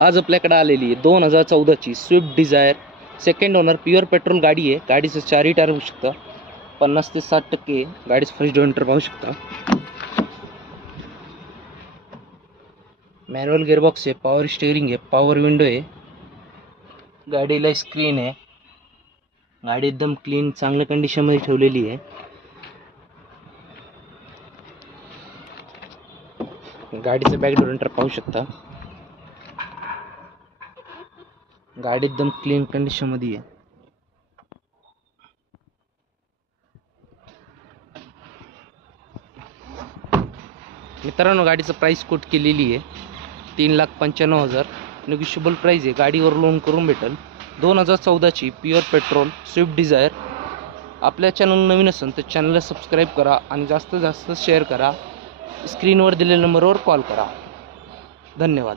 आज आपल्याकडे आलेली आहे 2014ची Swift Dzire second owner pure petrol गाडी आहे। गाडीचं चारही टायर बघू शकता, 50 ते 60% गाडीचं फर्स्ट ओनर पाहू शकता। मॅन्युअल गिअरबॉक्स आहे, पॉवर स्टीअरिंग आहे, पॉवर विंडो आहे, गाडीला स्क्रीन आहे। गाडी एकदम क्लीन चांगल्या कंडिशनमध्ये ठेवलेली आहे। गाडीचं बॅक डोर पाहू शकता। गाडी एकदम क्लीन कंडिशन मध्ये आहे। मित्रांनो, गाडीचं प्राइस कोट केलेली आहे 3,95,000। निगोशिएबल प्राइस आहे। गाडीवर लोन करून भेटेल। 2014ची प्युअर पेट्रोल स्विफ्ट डिझायर। आपल्या चॅनल नवीन असेल तर चॅनलला सबस्क्राईब करा आणि जास्तीत जास्त शेअर करा। स्क्रीनवर दिलेल्या नंबरवर कॉल करा। धन्यवाद।